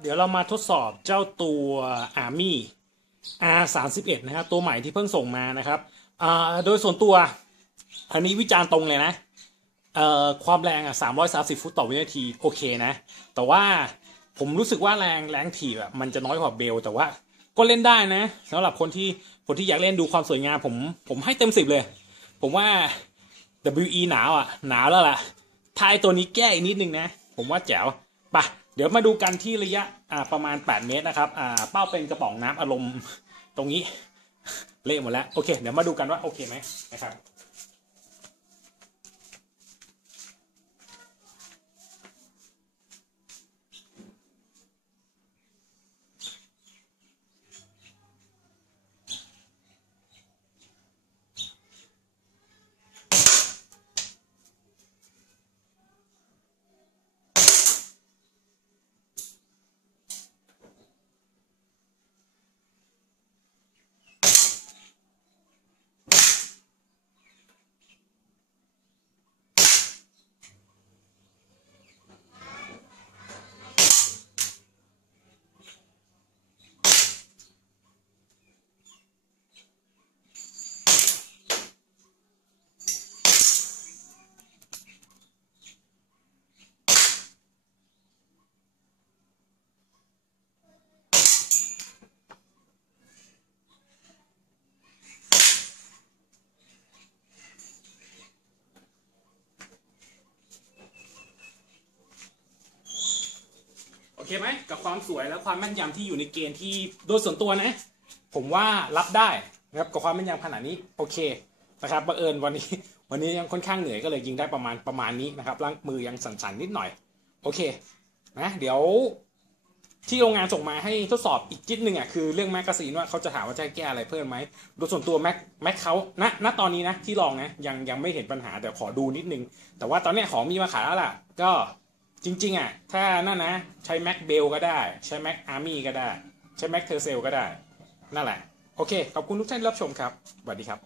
เดี๋ยวเรามาทดสอบเจ้าตัว Army R 3 1 นะครับตัวใหม่ที่เพิ่งส่งมานะครับโดยส่วนตัวอันนี้วิจารณ์ตรงเลยนะความแรงอะ330 ฟุตต่อวินาทีโอเคนะ แต่ว่าผมรู้สึกว่าแรงแรงถีบอะมันจะน้อยกว่าเบล แต่ว่าก็เล่นได้นะสำหรับคนที่คนที่อยากเล่นดูความสวยงามผมผมให้เต็มสิบเลย ผมว่า WE หนาวอะหนาวแล้วล่ะถ้าไอตัวนี้แก้อีกนิดนึงนะ ผมว่าแจ๋วไปะ เดี๋ยวมาดูกันที่ระยะอ่าประมาณ 8 เมตรนะครับอ่าเป้าเป็นกระป๋องน้ำอารมณ์ตรงนี้เละหมดแล้วโอเค เดี๋ยวมาดูกันว่าโอเคไหมนะครับ เคไหมกับความสวยและความแม่นยำที่อยู่ในเกณฑ์ที่โดยส่วนตัวนะ ผมว่ารับได้นะครับกับความแม่นยำขนาดนี้โอเคนะครับบังเอิญวันนี้ วันนี้ยังค่อนข้างเหนื่อยก็เลยยิงได้ประมาณประมาณนี้นะครับร่างมือยังสั่นๆนิดหน่อย โอเคนะเดี๋ยวที่โรงงานส่งมาให้ทดสอบอีกจิตหนึ่งอะคือเรื่องแมกกาซีนว่าเขาจะถามว่าจะให้แก้อะไรเพิ่มไหมโดยส่วนตัวแม็กแม็กเขาณณตอนนี้นะที่ลองนะยังยังไม่เห็นปัญหาแต่ขอดูนิดนึง แต่ว่าตอนเนี้ยของมีมาขายแล้วล่ะ ก็ จริง ๆ อะ ถ้านั่นนะ ใช้ Mac Bell ก็ได้ ใช้ Mac Army ก็ได้ ใช้ Mac t e r c e l ก็ได้ นั่นแหละ โอเค ขอบคุณทุกท่านรับชมครับสวัสดีครับ